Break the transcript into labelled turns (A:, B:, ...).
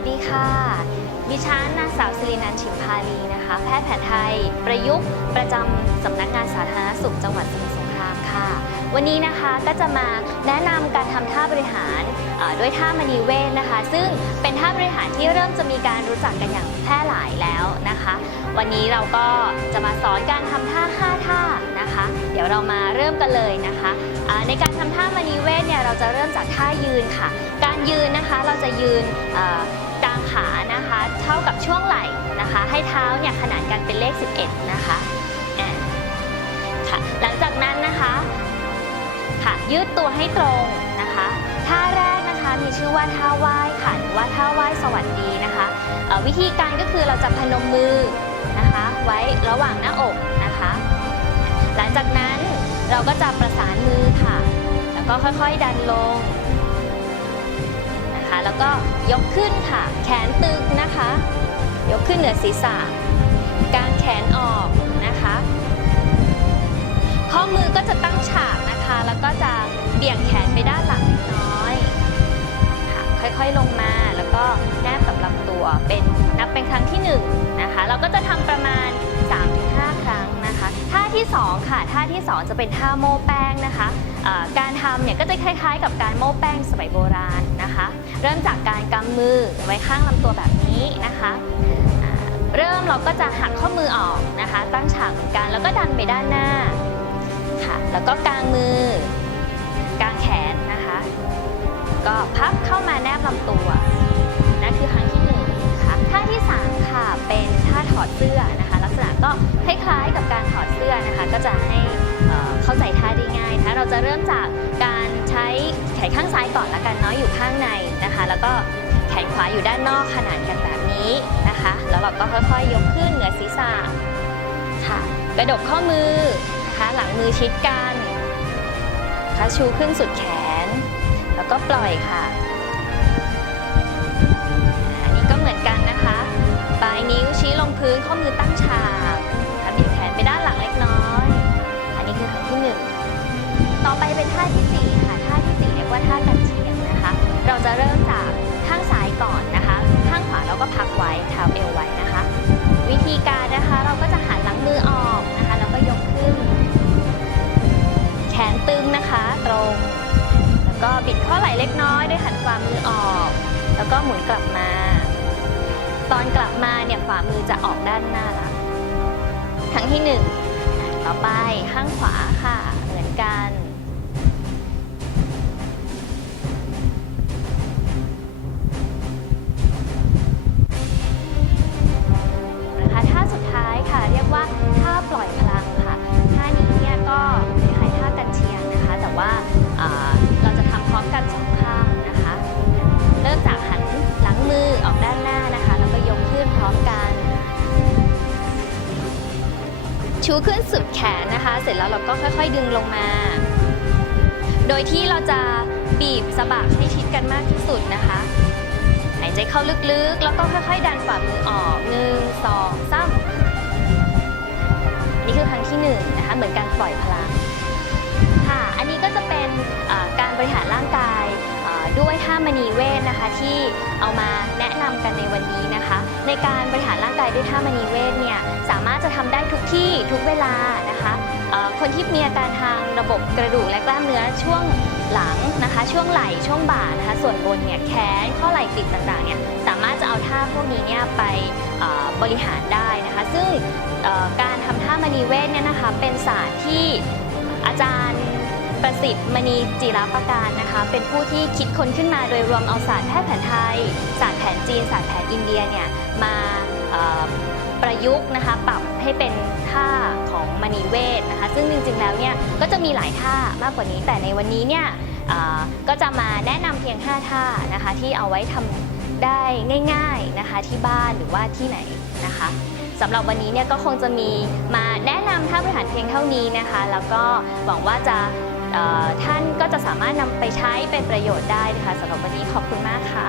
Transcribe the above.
A: วัสดีค่ะ ดิฉันนางสาวสิรินันท์ฉิมพาลีนะคะ แพทย์แผนไทยประยุกต์ประจำสำนักงานสาธารณสุขจังหวัดสมุทรสงครามค่ะ วันนี้นะคะก็จะมาแนะนำการทำท่าบริหารด้วยท่ามณีเวทนะคะ ซึ่งเป็นท่าบริหารที่เริ่มจะมีการรู้จักกันอย่างแพร่หลายแล้วนะคะ วันนี้เราก็จะมาสอนการทำท่า5ท่านะคะ เดี๋ยวเรามาเริ่มกันเลยนะคะในการทำท่ามณีเวทเนี่ยเราจะเริ่มจากท่ายืนค่ะ การยืนนะคะเราจะยืน กลางขานะคะ เท่ากับช่วงไหล่นะคะ ให้เท้าเนี่ยขนานกันเป็นเลข 11 นะคะค่ะหลังจากนั้นนะคะค่ะยืดตัวให้ตรงนะคะท่าแรกนะคะมีชื่อว่าท่าไหว้ค่ะหรือว่าท่าไหว้สวัสดีนะคะวิธีการก็คือเราจะพนมมือนะคะไว้ระหว่างหน้าอกนะคะ หลังจากนั้นเราก็จะประสานมือค่ะ แล้วก็ค่อยๆดันลง แล้วก็ยกขึ้นค่ะ แขนตึงนะคะ ยกขึ้นเหนือศีรษะกางแขนออกนะคะ ข้อมือก็จะตั้งฉากนะคะ แล้วก็จะเบี่ยงแขนไปด้านหลังเล็กน้อยค่ะค่อยๆลงมาแล้วก็แนบกับลำตัวเป็น ค่ะท่าที่สองจะเป็นท่าโม้แป้งนะคะเอ่อการทำเนี่ยก็จะคล้ายๆ กับการโม้แป้งสมัยโบราณนะคะ เริ่มจากการกำมือไว้ข้างลำตัวแบบนี้นะคะเริ่มเราก็จะหักข้อมือออกนะคะ ตั้งฉากเหมือนกันแล้วก็ดันไปด้านหน้าค่ะแล้วก็กางมือกางแขนนะคะ ก็พับเข้ามาแนบลำตัว จะเริ่มจากการใช้แขนข้างซ้ายก่อนละกันเนาะอยู่ข้างในนะคะ แล้วก็แขนขวาอยู่ด้านนอกขนานกันแบบนี้นะคะ แล้วเราก็ค่อยๆ ยกขึ้นเหนือศีรษะค่ะกระดกข้อมือนะคะหลังมือชิดกันนะคะชูขึ้นสุดแขน แล้วก็ปล่อยค่ะอันนี้ก็เหมือนกันนะคะ ปลายนิ้วชี้ลงพื้นข้อมือตั้งฉา จะเริ่มจากข้างซ้ายก่อนนะคะ ข้างขวาเราก็พักไว้เท้าเอวไว้นะคะ วิธีการนะคะเราก็จะหันหลังมือออกนะคะแล้วก็ยกขึ้น แขนตึงนะคะตรง แล้วก็บิดข้อไหล่เล็กน้อยด้วยหันฝ่ามือออก แล้วก็หมุนกลับมา ตอนกลับมาเนี่ยฝ่ามือจะออกด้านหน้าละครั้งที่หนึ่งต่อไปข้างขวาค่ะเหมือนกัน ชูขึ้นสุดแขนนะคะ เสร็จแล้วเราก็ค่อยๆดึงลงมา โดยที่เราจะบีบสะบักให้ชิดกันมากที่สุดนะคะ หายใจเข้าลึกๆ แล้วก็ค่อยๆ ดันฝ่ามือออกหนึ่งสองสามนี่คือครั้งที่หนึ่งนะคะ เหมือนการปล่อยพลังค่ะ อันนี้ก็จะเป็นการบริหารร่างกายด้วยท่ามณีเวทนะคะ ที่เอามาแนะนำกันในวันนี้นะคะ ในการบริหารร่างกายด้วยท่ามณีเวทเนี่ย สามารถจะทำได้ทุกที่ทุกเวลานะคะคนที่มีอาการทางระบบกระดูกและกล้ามเนื้อช่วงหลังนะคะ ช่วงไหล่ช่วงบ่านะคะ ส่วนบนเนี่ยแขนข้อไหล่ติดต่างๆเนี่ยสามารถจะเอาท่าพวกนี้เนี่ยไปบริหารได้นะคะ ซึ่งการทำท่ามณีเวทเนี่ยนะคะเป็นศาสตร์ที่อาจารย์ประสิทธิ์มณีจิรประการนะคะ เป็นผู้ที่คิดค้นขึ้นมาโดยรวมเอาศาสตร์แพทย์แผนไทยศาสตร์แผนจีนศาสตร์แผนอินเดียเนี่ยมา ประยุกต์นะคะปรับให้เป็นท่าของมณีเวทนะคะ ซึ่งจริงๆแล้วเนี่ยก็จะมีหลายท่ามากกว่านี้ แต่ในวันนี้เนี่ยก็จะมาแนะนำเพียง 5 ท่านะคะที่เอาไว้ทำได้ง่าย ๆนะคะที่บ้านหรือว่าที่ไหนนะคะสำหรับวันนี้เนี่ยก็คงจะมีมาแนะนำท่าบริหารเพียงเท่านี้นะคะ แล้วก็หวังว่าจะท่านก็จะสามารถนำไปใช้เป็นประโยชน์ได้นะคะสำหรับวันนี้ขอบคุณมากค่ะ